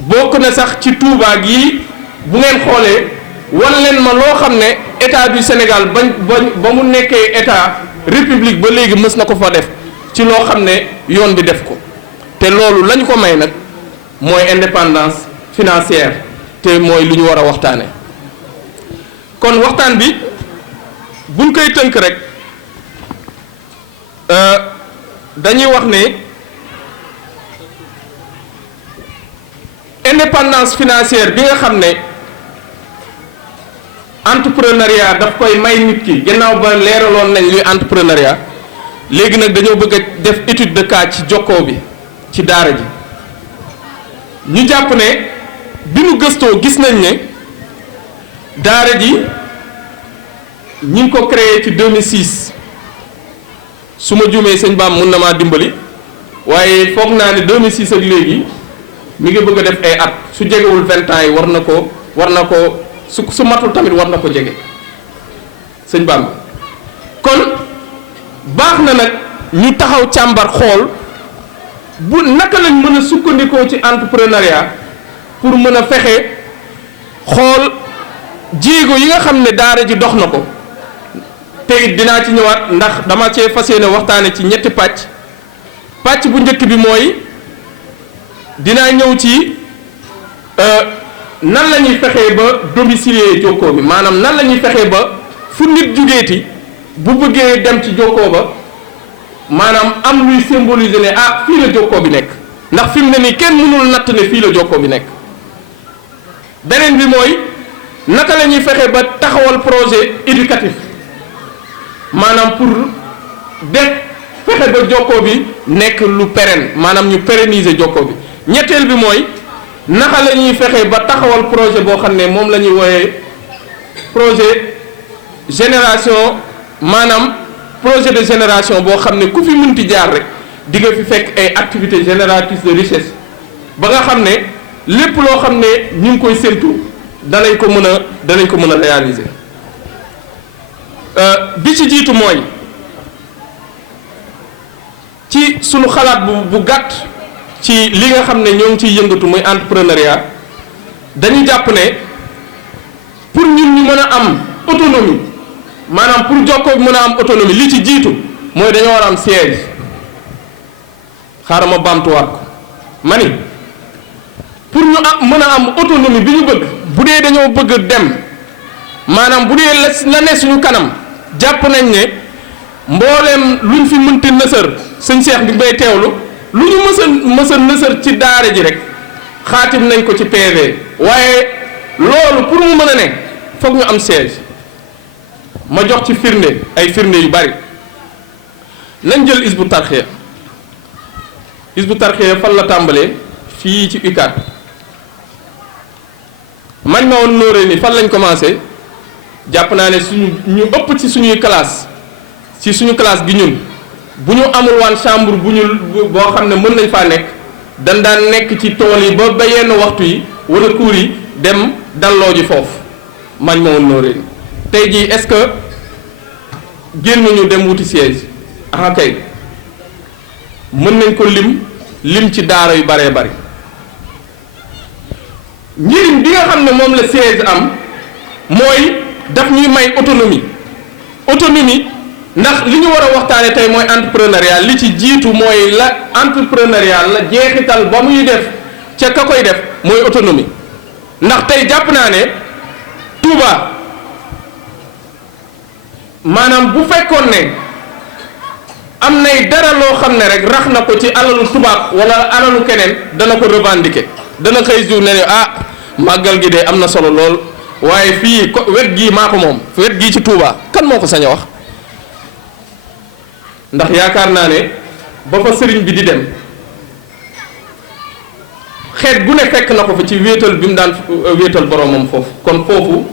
bokk na sax ci Touba gii bu ngeen xoolee wan leen ma loo xam ne état du Sénégal ba mu nekkee état république ba léegi mës na ko fa def ci loo xam ne yoon bi def ko te loolu lañ ko may nag mooy indépendance financière te mooy lu ñu war a waxtaane kon waxtaan bi buñ koy tënk rek dañuy wax ne indépendance financière bi nga xam ne entrepreneuriat daf koy may nit ki gannaaw ba leeraloon nañ luy entrepreneuriat léegi nag dañoo bëgg a def étude de cas ci jokkoo bi ci daara ji ñu jàpp ne bi nu gëstoo gis nañ ne daara ji ñi ngi ko créé ci 2006 su ma juumee sëñ Baam mun na maa dimbali waaye foog naa ne 2006 ak léegi mi ngi bëgg a def ay at su jegewul 20 ans yi war na ko su matul tamit war na ko jege sëñ Baam kon baax na nag ñu taxaw càmbar xool bu naka lañ mën a sukkandikoo ci entrepreneuriat pour mën a fexe xool jéego yi nga xam ne daara ji dox na ko te it dinaa ci ñëwaat ndax dama cee fas yéene waxtaane ci ñetti pàcc bu njëkk bi mooy dinaa ñëw ci nan la ñuy fexee ba domicilier jokkoo bi maanaam nan la ñuy fexee ba fu nit jugeeti bu bëggee dem ci jokkoo ba maanaam am luy symboliser ne fii la jokkoo bi nekk ndax fi mu ne nii kenn mënul natt ne fii la jokkoo bi nekk beneen bi mooy naka la ñuy fexe ba taxawal projet éducatif maanaam pour def fexe ba jokkoo bi nekk lu pérenne maanaam ñu pérenniser jokkoo bi ñetteel bi mooy naka la ñuy fexe ba taxawal projet boo xam ne moom la ñuy wooyee projet génération maanaam projet de génération boo xam ne ku fi munti jaar rek di nga fi fekk ay activités génératrices de richesse ba nga xam ne lépp loo xam ne ñu ngi koy séntu danañ ko mën a réaliser bi ci jiitu mooy ci sunu xalaat bu gàtt ci li nga xam ne ñoo ngi ciy yëngatu muy entrepreneuriat dañu jàpp ne pour ñun ñu mën a am autonomie maanaam pour jokkoo bi mën a am autonomie li ci jiitu mooy dañoo war a am siège xaaral ma baamtuwaat ko ma ni pour ñu mën a am autonomie bi ñu bëgg bu dee dañoo bëgg dem maanaam bu dee la ne suñu kanam jàpp nañ ne mbooleem luñ fi mënti nësër sëñ Cheikh bi bay teewlu lu ñu mësa nësër ci daara ji rek xaatim nañ ko ci PV waaye loolu pour mu mën a ne foog ñu am siège ma jox ci firnde ay firnde yu bari nañ jël Hizbut Tarqiyyah fan la tàmbalee fii ci UCAD Majmahun Nurayni fan lañ commencé jàpp naa ne ñu ëpp ci suñuy classe gi ñun bu ñu amul waan chambre boo xam ne mën nañ faa nekk dañ daan nekk ci tool yi ba yenn waxtu yi wala cours yi dem dalloo ji foofu mañ ma woon nooree tey jii est-ce que génn ñu dem wuti siège ah kay mën nañ ko lim ci daara yu baree bari njëriñ bi nga xam ne moom la siège am mooy daf ñuy may autonomie ndax li ñu war a waxtaane tey mooy entrepreneuriat li ci jiitu mooy la entrepreneuriat la jeexital ba muy def ca ka koy def mooy autonomie ndax tey jàpp naa ne Touba maanaam bu fekkoon ne am nay dara loo xam ne rek rax na ko ci alalu tubaab wala alalu keneen dana ko revendiquer dana xëy jour ne màggal gi de am na solo lool waaye fii wet gii maa ko moom wet gii ci Touba kan moo ko sañ a wax ndax yaakaar naa ne ba fa sëriñ bi di dem xeet gu ne fekk na ko fa ci wéetal bi mu daan wéetal boromam foofu kon foofu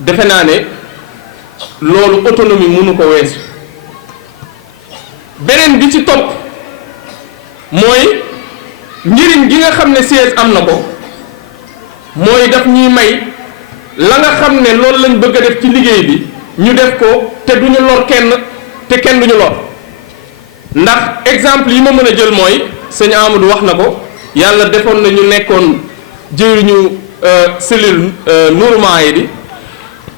defe naa ne loolu autonomie mënu ko weesu beneen bi ci topp mooy njëriñ gi nga xam ne siège am na ko mooy daf ñuy may la nga xam ne loolu lañ bëgg a def ci liggéey bi ñu def ko te duñu lor kenn te kenn duñu lor ndax exemple yi ma mën a jël mooy sëñ Amadou wax na ko yàlla defoon na ñu nekkoon jëriñu cellule Nourou Mahaydi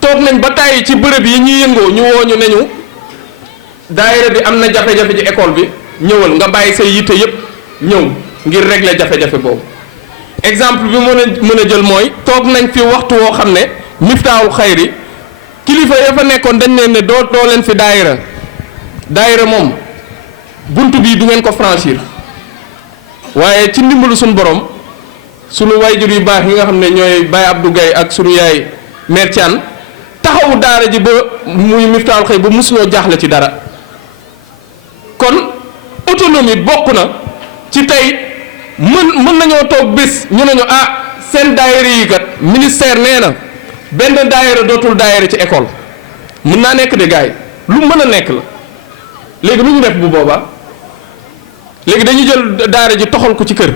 toog nañ ba tàyyi ci bërëb yi ñuy yëngoo ñu wooñu nañu daayira bi am na jafe-jafe ci école bi ñëwal nga bàyyi say yitte yépp ñëw ngir régler jafe-jafe boobu exemple bi mën a jël mooy toog nañ fi waxtu woo xam ne Miftaahul Xayri kilifa ya fa nekkoon dañ leen ne doo leen fi daayira moom bunt bii du ngeen ko franchir waaye ci ndimbalu suñu borom sunu wayjur yu baax yi nga xam ne ñooy Baye Abdou Gaye ak sunu yaay Mère Thiane taxawu daara ji ba muy Miftaahul Xayri ba mosuñoo jaaxle ci dara kon autonomie bokk na ci tey mën nañoo toog bés ñu nañu seen daayira yi kat ministère nee na benn daayira dootul daayira ci école mën naa nekk de gars yi lu mën a nekk la léegi lu ñu def bu boobaa léegi dañuy jël daara ji toxal ko ci kër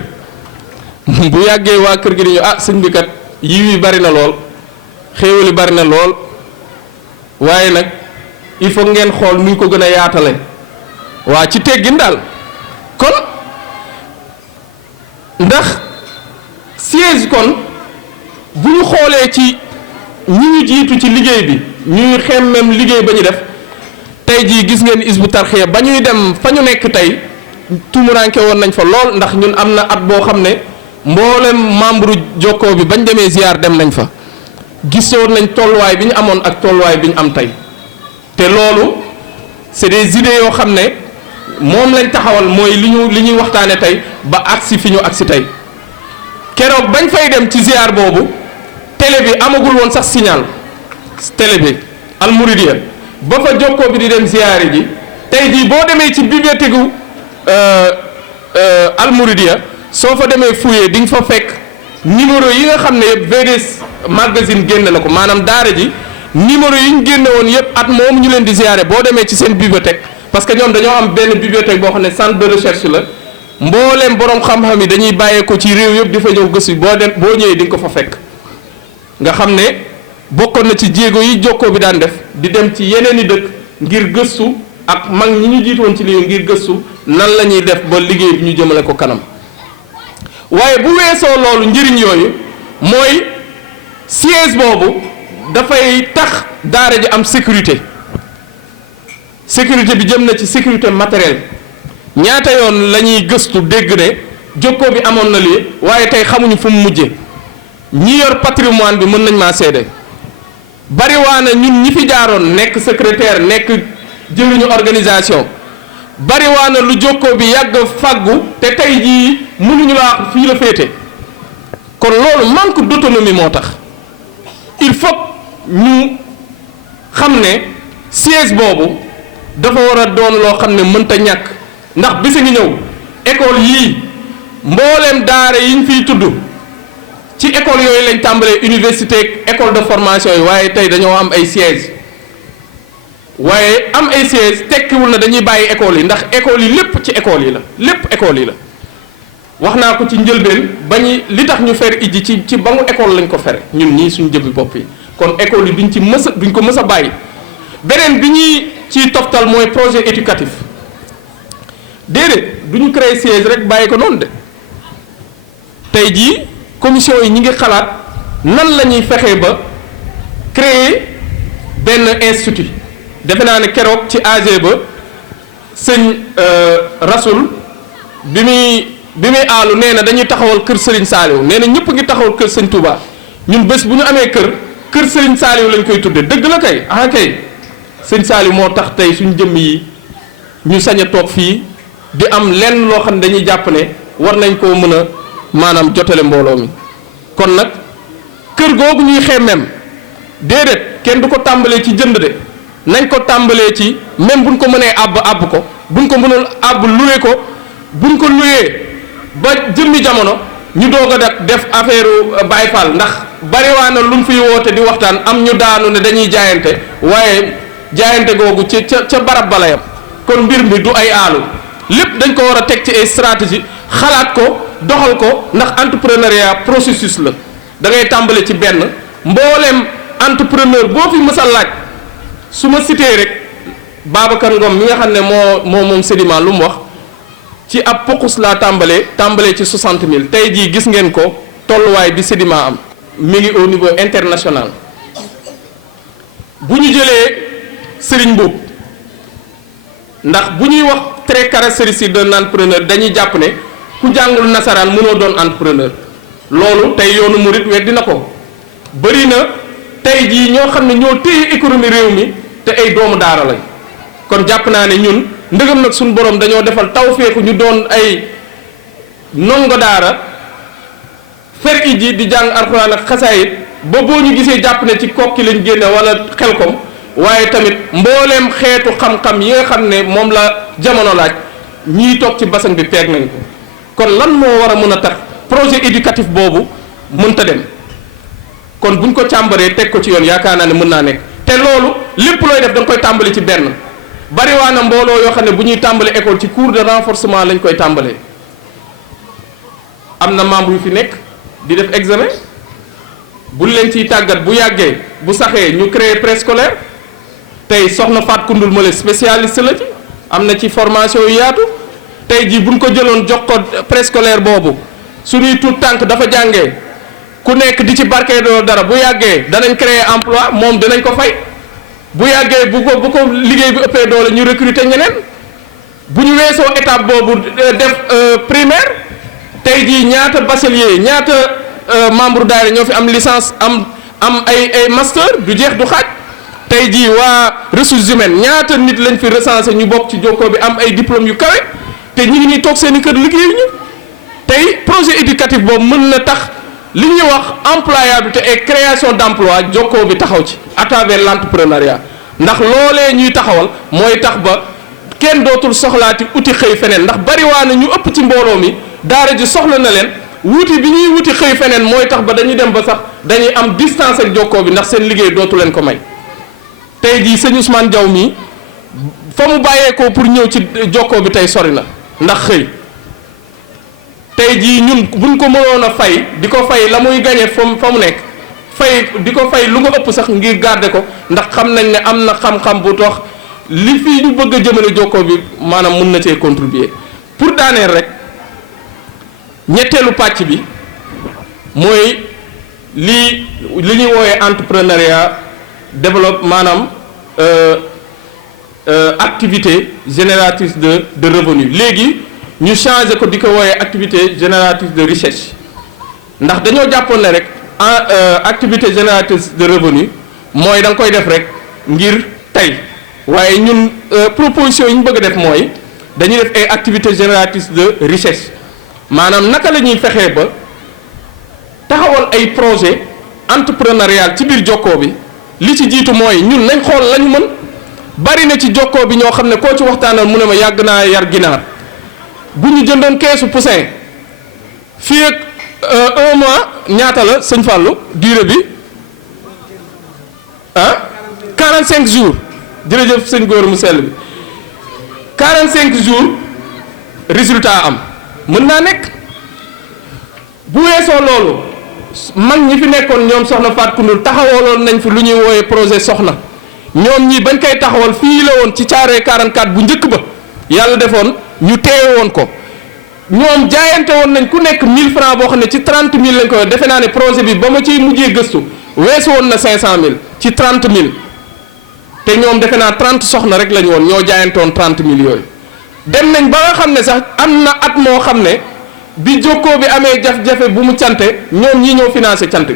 bu yàggee waa kër gi dañu sëñ bi kat yiw yi bari na lool xéewal yi bari na lool waaye nag il faut ngeen xool nu ñu ko gën a yaatale waa ci teggin daal kon ndax siège kon bu ñu xoolee ci ñi ñu jiitu ci liggéey bi ñuy xemmem liggéey ba ñu def tey jii gis ngeen Hizbut Tarqiyyah ba ñuy dem fa ñu nekk tey tumuranke woon nañ fa lool ndax ñun am na at boo xam ne mboolem membre jokkoo bi bañ demee ziar dem nañ fa gisoon nañ tolluwaay bi ñu amoon ak tolluwaay bi ñu am tey te loolu c'est des idées yoo xam ne moom lañ taxawal mooy li ñuy waxtaane tey ba agsi fi ñu agsi tey keroog bañ fay dem ci ziar boobu télé bi amagul woon sax signal télé bi Al Mouridiyyah ba fa jokkoo bi di dem ziyaare ji tey jii boo demee ci bibliothèque gu Al Mouridiyyah soo fa demee fouillé di nga fa fekk numéro yi nga xam ne yëpp VDS magazine génne na ko maanaam daara ji numéro yi ñu génne woon yëpp at moom ñu leen di ziyaare boo demee ci seen bibliothèque parce que ñoom dañoo am benn bibliothèque boo xam ne centre de recherche la mbooleem borom xam-xam yi dañuy bàyyeeko ci réew yëpp di fa ñëw gëstu boo ñëwee di nga ko fa fekk nga xam ne bokkoon na ci jéego yi jokkoo bi daan def di dem ci yeneen i dëkk ngir gëstu ak mag ñi ñu jiitoon ci lii ngir gëstu nan la ñuy def ba liggéey bi ñu jëmale ko kanam waaye bu weesoo loolu njëriñ yooyu mooy siège boobu dafay tax daara ji am sécurité bi jëm na ci sécurité matérielle ñaata yoon la ñuy gëstu dégg ne jokkoo bi amoon na lii waaye tey xamuñu fu mu mujje ñi yor patrimoine bi mën nañ maa seede bariwaana ñun ñi fi jaaroon nekk secrétaire nekk jëriñu organisation bariwaana lu jokkoo bi yàgg fàggu te tey jii mënuñu la wax fii la féete kon loolu manque d'autonomie moo tax il faut ñu xam ne siège boobu dafa war a doon loo xam ne mënta ñàkk ndax bisa ngi ñëw école yii mbooleem daara yiñ fiy tudd ci école yooyu lañ tàmbalee université école de formation yi waaye tey dañoo am ay sièges waaye am ay sièges tekkiwul na dañuy bàyyi école yi ndax école yi lépp ci école yi la lépp école yi la wax naa ko ci njëlbeen bañu li tax ñu fer ijji ci ba mu école lañ ko fere ñun ñii suñu jëmmi bopp yi kon école yi duñ ko mës a bàyyi beneen bi ñuy ciy toftal mooy projet éducatif déedéet du ñu créer siège rek bàyyi ko noonu de tey jii commission yi ñi ngi xalaat nan la ñuy fexee ba créer benn institut defe naa ne keroog ci AG ba sëñ Rasoul bi muy aalu nee na dañuy taxawal kër Serigne Saliou nee na ñëpp ngi taxawal kër sëñ Touba ñun bés bu ñu amee kër Serigne Saliou lañ koy tudde dëgg la kay kay sëñ Saliou moo tax tey suñu jëmm yi ñu sañ a toog fii di am lenn loo xam ne dañuy jàpp ne war nañ koo mën a maanaam jotale mbooloo mi kon nag kër googu ñuy xemmem déedéet kenn du ko tàmbalee ci jënd de nañ ko tàmbalee ci même buñ ko mënee àbb ko buñ ko mënul àbb luwe ko buñ ko luwee ba jëmmi jamono ñu doog a def affaire Baye Fall ndax bariwaana luñ fiy woote di waxtaan am ñu daanu ne dañuy jaayante waaye jaayante googu ca barab balayam kon mbir mi du ay aalu lépp dañ ko war a teg ci ay stratégie xalaat ko doxal ko ndax entrepreneuriat processus la da ngay tàmbale ci benn mbooleem entrepreneur boo fi mës a laaj su ma cité rek Babacar Ngom mi nga xam ne moom Sedima lu mu wax ci ab pokus laa tàmbalee ci 60 000 tey jii gis ngeen ko tolluwaay bi Sedima am mi ngi au niveau international bu ñu jëlee Serigne Mboup ndax bu ñuy wax très caractéristique d'un entrepreneur dañuy jàpp ne ku jàngul nasaraan mënoo doon entrepreneur loolu tey yoonu murit weddi na ko bëri na tey jii ñoo xam ne ñoo téye économie réew mi te ay doomu daara lañ kon jàpp naa ne ñun ndëgam nag suñu borom dañoo defal tawfeeku ñu doon ay ndongo daara fer iji di jàng alxuraan ak xasaayit ba boo ñu gisee jàpp ne ci kokki lañ génne wala xelkom waaye tamit mbooleem xeetu xam-xam yi nga xam ne moom la jamono laaj ñiy toog ci basan bi peeg nañ ko kon lan moo war a mën a tax projet éducatif boobu mënta dem kon buñ ko càmbaree teg ko ci yoon yaakaar naa ne mën naa nekk te loolu lépp looy def da nga koy tàmbali ci benn bariwaana mbooloo yoo xam ne bu ñuy tàmbali école ci cours de renforcement lañ koy tàmbalee am na membre yu fi nekk di def examen buñ leen ciy tàggat bu yàggee bu saxee ñu créer préscolaire tey soxna Faat Kundul Male spécialiste la ci am na ci formation yu yaatu tey jii buñ ko jëloon jox ko préscolaire boobu suñuy tuut tànk dafa jàngee ku nekk di ci barkeeloo dara bu yàggee danañ créer emploi moom dinañ ko fay bu yàggee bu ko liggéey bi ëppee doole ñu recruter ñeneen bu ñu weesoo étape boobu def primaire tey jii ñaata bachelier ñaata membre daara ñoo fi am licence am ay master du jeex du xaaj tey jii waa ressources humaines ñaata nit lañ fi recensé ñu bokk ci jokkoo bi am ay diplômes yu kawe te ñu ngi nii toog seen i kër liggéeyuñu tey projet éducatif boobu mën na tax li ñuy wax employabilité et création d'emploi jokkoo bi taxaw ci à travers l'entrepreneuriat ndax loolee ñuy taxawal mooy tax ba kenn dootul soxlaati uti xëy feneen ndax bariwaa na ñu ëpp ci mbooloo mi daara ji soxla na leen wuti bi ñuy wuti xëy feneen mooy tax ba dañuy dem ba sax dañuy am distance ak jokkoo bi ndax seen liggéey dootu leen ko may tey jii sëñ Ousmane Diaw mii fa mu bàyyeekoo pour ñëw ci jokkoo bi tey sori na ndax xëy tey jii ñun buñ ko mënoon a fay di ko fay la muy gañe fa mu nekk fay di ko fay lu nga ëpp sax ngir garder ko ndax xam nañ ne am na xam-xam bu tax li fii ñu bëgg a jëmale jokkoo bi maanaam mun na cee contribuer pour daaneel rek ñetteelu pàcc bi mooy li ñuy woowee entrepreneuriat développe maanaam activité génératrice de revenu léegi ñu changé ko di ko wooyee activité génératrice de richesse ndax dañoo jàppoon ne rek activité génératrice de revenu mooy da nga koy def rek ngir tey waaye ñun proposition yi ñu bëgg a def mooy dañuy def ay activité génératrice de richesse maanaam naka la ñuy fexee ba taxawal ay projet entrepreneurial ci biir jokkoo bi li ci jiitu mooy ñun nañ xool lañu mën bari na ci jokkoo bi ñoo xam ne koo ci waxtaanal mu ne ma yàgg naa yar ginaar bu ñu jëndoon keesu poussin fii ak un mois ñaata la sëñ Fallou durée bi 45 jours jërëjëf sëñ góor mu sell bi 45 jours résultat am mën naa nekk bu weesoo loolu mag ñi fi nekkoon ñoom soxna Fatou Koundoul taxawaloon nañ fi lu ñuy wooyee projet soxna ñoom ñii bañ koy taxawal fii la woon ci Thiaroye 44 bu njëkk ba yàlla defoon ñu teewe woon ko ñoom jaayante woon nañ ku nekk 1000 francs boo xam ne ci 30 000 lañ koy defe naa ne projet bi ba ma ciy mujjee gëstu weesu woon na 500 000 ci 30 000 te ñoom defe naa 30 soxna rek lañu woon ñoo jaayante woon 30 000 yooyu dem nañ ba nga xam ne sax am na at moo xam ne bi jokkoo bi amee jafe-jafe bu mu cante ñoom ñii ñoo financé cant gi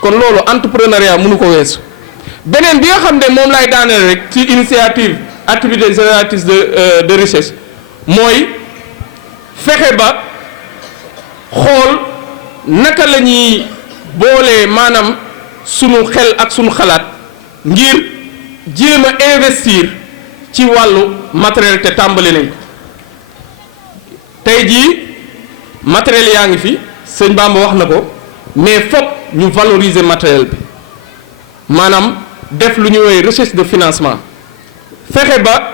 kon loolu entrepreneuriat mënu ko weesu beneen bi nga xam ne moom lay daaneel rek ci initiative activité génératrice de richesse mooy fexe ba xool naka la ñuy boolee maanaam sunu xel ak sunu xalaat ngir jéem a investir ci wàllu matériel te tàmbali nañ ko tey jii matériel yaa ngi fi sëñ Bamba wax na ko mais fokk ñu valoriser matériel bi maanaam def lu ñuy woowee recherche de financement fexe ba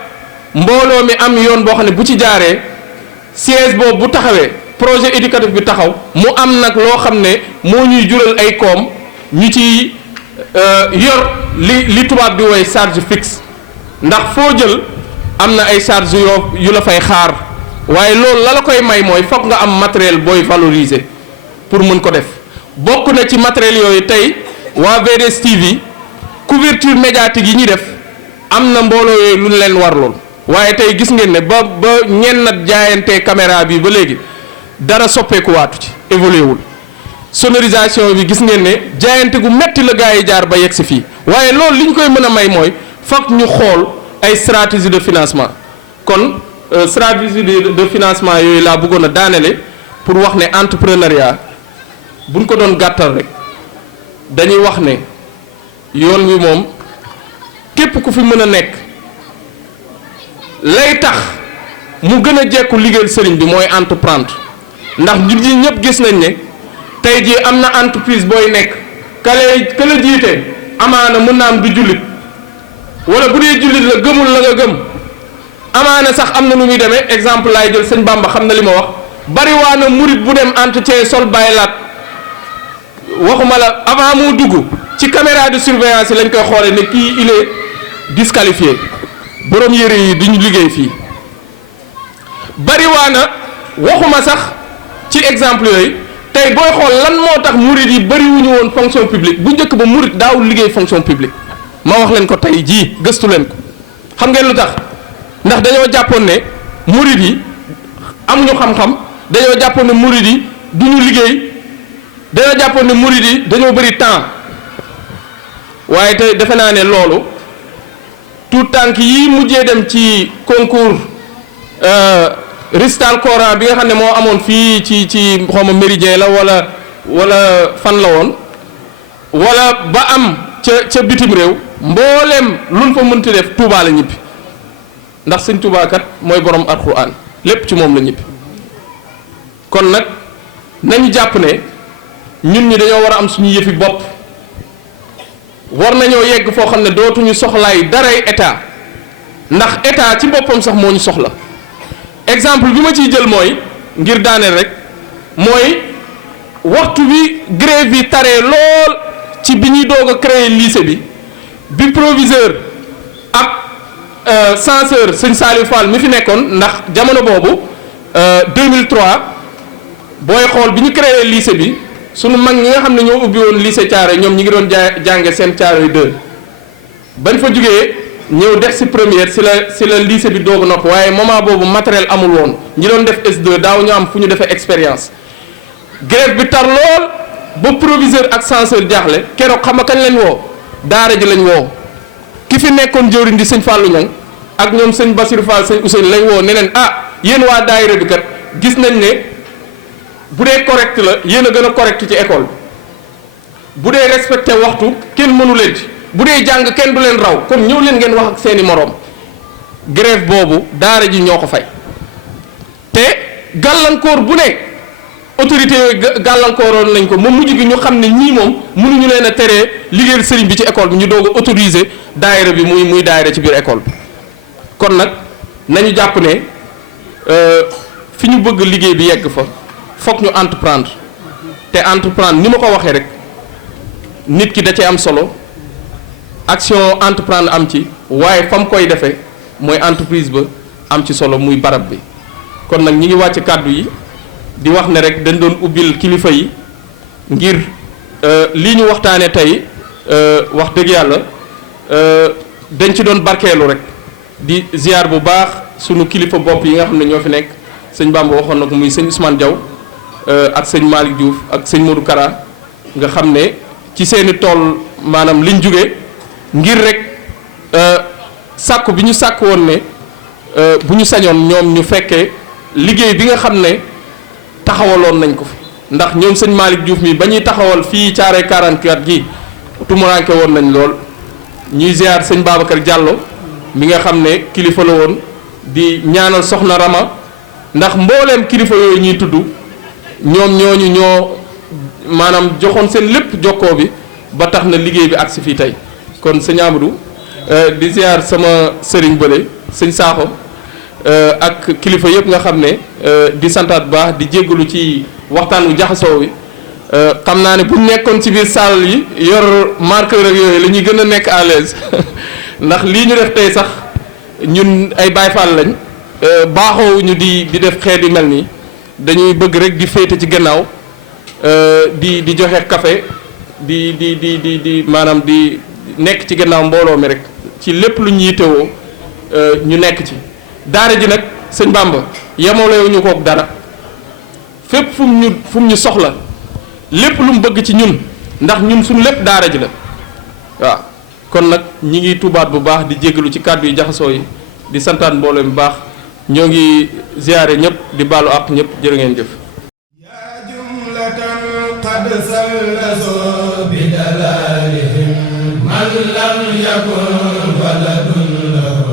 mbooloo mi am yoon boo xam ne bu ci jaaree siège boobu bu taxawee projet éducatif bi taxaw mu am nag loo xam ne moo ñuy jural ay koom ñu ci yor li tubaab di woy charge fixe ndax foo jël am na ay charge yu la fay xaar waaye loolu la koy may mooy fokk nga am matériel booy valoriser pour mën ko def bokk na ci matériel yooyu tey waa VDS TV couverture médiatique yi ñuy def am na mbooloo yooyu lu leen war lool waaye tey gis ngeen ne ba ñenn nat jaayante caméra bi ba léegi dara soppeeku waatu ci évolué wul sonorisation bi gis ngeen ne jaayante gu metti la gaa yi jaar ba yegg si fii waaye loolu li ñu koy mën a may mooy fokk ñu xool ay stratégie de financement kon stratégie de financement yooyu laa bëggoon a daanele pour wax ne entrepreneuriat buñ ko doon gàttal rek dañuy wax ne yoon wi moom képp ku fi mën a nekk lay tax mu gën a jekku liggéeyal sëriñ bi mooy entreprendre ndax nit ñi ñëpp gis nañ ne tey jii am na entreprise booy nekk ka la jiite amaana mën naa am du jullit wala bu dee jullit la gëmul la nga gëm amaana sax am na nu muy demee exemple laay jël sëñ Bamba xam na li ma wax bari waa na murit bu dem entretien sol bàyyi laat waxuma la avant moo dugg ci caméra de surveillance yi lañ koy xoolee ne kii il est disqualifié borom yére yi duñu liggéey fii bari waa na waxuma sax ci exemple yooyu tey booy xool lan moo tax murit yi bari wuñu woon fonction publique bu njëkk ba murit daawul liggéey fonction publique ma wax leen ko tey jii gëstu leen ko xam ngeen lu tax ndax dañoo jàppoon ne murit yi amuñu xam-xam dañoo jàppoon ne murit yi duñu liggéey dañoo jàppoon ne murit yi dañoo bëri temps waaye te defe naa ne loolu tout tànk yi mujjee dem ci concours récital Coran bi nga xam ne moo amoon fii ci xawma méridien la wala fan la woon wala ba am ca bitim réew mbooleem luñ fa mënti def Touba la ñibbi ndax sëñ Touba kat mooy borom alxuraan lépp ci moom la ñibbi kon nag nañu jàpp ne ñun ñi dañoo war a am suñu yëfi bopp war nañoo yegg foo xam ne dootuñu soxlaay daray état ndax état ci boppam sax moo ñu soxla exemple bi ma ciy jël mooy ngir daaneel rek mooy waxtu bi grève bi taree lool ci bi ñuy doog a créer lycée bi proviseur ak censeur sëñ Saliou Fall mi fi nekkoon ndax jamono boobu 2003 booy xool bi ñu créer lycée bi sunu mag ñi nga xam ne ñoo ubbi woon lycée Thiaroye ñoom ñi ngi doon jànge seen Thiaroye 2 bañ fa jugee ñëw def si première si la lycée bi doog a nopp waaye moment boobu matériel amul woon ñi doon def S2 daaw ñu am fu ñu defee expérience grève bi tar lool ba proviseur ak censeur jaaxle keroog xam nga kañ lañ woo daara ji lañ woo ki fi nekkoon jëwriñ di sëñ Fallou Niang ak ñoom sëñ Bassirou Fall sëñ Ousseynou lañ woo ne leen yéen waa daayira bi kat gis nañ ne bu dee correct la yéen a gën a correct ci école bu dee respecté waxtu kenn mënu leen ci bu dee jàng kenn du leen raw kon ñëw leen ngeen wax ak seeni moroom grève boobu daara ji ñoo ko fay te gàllankoor bu ne autorité gàllankooroon nañ ko moom mujj gi ñu xam ne ñii moom mënuñu leen a teree liggéeyal sëriñ bi ci école bi ñu doog a autoriser daayira bi muy daayira ci biir école bi kon nag nañu jàpp ne fi ñu bëgg liggéey bi yegg fa foog ñu entreprendre te entreprendre ni ma ko waxee rek nit ki da cee am solo action entreprendre am ci waaye fa mu koy defee mooy entreprise ba am ci solo muy barab bi kon nag ñi ngi wàcc kàddu yi di wax ne rek dañ doon ubbil kilifa yi ngir lii ñu waxtaane tey wax dëgg yàlla dañ ci doon barkeelu rek di ziar bu baax sunu kilifa bopp yi nga xam ne ñoo fi nekk sëñ Bamba waxoon na ko muy sëñ Ousmane Diaw ak sëñ Malick Diouf ak sëñ Modou Kara nga xam ne ci seeni tool maanaam liñ jóge ngir rek sàkku bi ñu sàkk woon ne bu ñu sañoon ñoom ñu fekkee liggéey bi nga xam ne taxawaloon nañ ko fi ndax ñoom sëñ Malick Diouf mi ba ñuy taxawal fii Thiaroye 44 gi tumuranke woon nañ lool ñuy ziar sëñ Babacar Diallo mi nga xam ne kilifa la woon di ñaanal soxna Rama ndax mbooleem kilifa yooyu ñuy tudd ñoom ñooñu ñoo maanaam joxoon seen lépp jokkoo bi ba tax na liggéey bi agsi fii tey kon sëñ Amadou di ziar sama sëriñ bële sëñ Sakho ak kilifa yëpp nga xam ne di santaat baax di jéggalu ci waxtaan wu jaxasoo wi xam naa ne bu nekkoon ci biir salle yi yor marqueur ak yooyu la ñuy gën a nekk à l'aise ndax lii ñu def tey sax ñun ay Baay Faal lañ baaxoo ñu di def xeet yu mel nii dañuy bëgg rek di féete ci gannaaw di joxe café di maanaam di nekk ci gannaaw mbooloo mi rek ci lépp lu ñu yittewoo ñu nekk ci daara ji nag sëñ Bamba yemalewu ñu kook dara fépp fu mu ñu soxla lépp lu mu bëgg ci ñun ndax ñun suñu lépp daara ji la waaw kon nag ñi ngi tubaat bu baax di jéggalu ci kàddu yi jaxasoo yi di santaan mbooloo mi baax ñoo ngi ziyaare ñëpp di baalu àq ñëpp jërë ngeen jëf yaa jumlatan qad sallaso bi dalalihim man lam yakun waladun lahu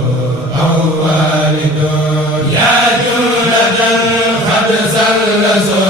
aw walidun yaa jumlatan qad sallaso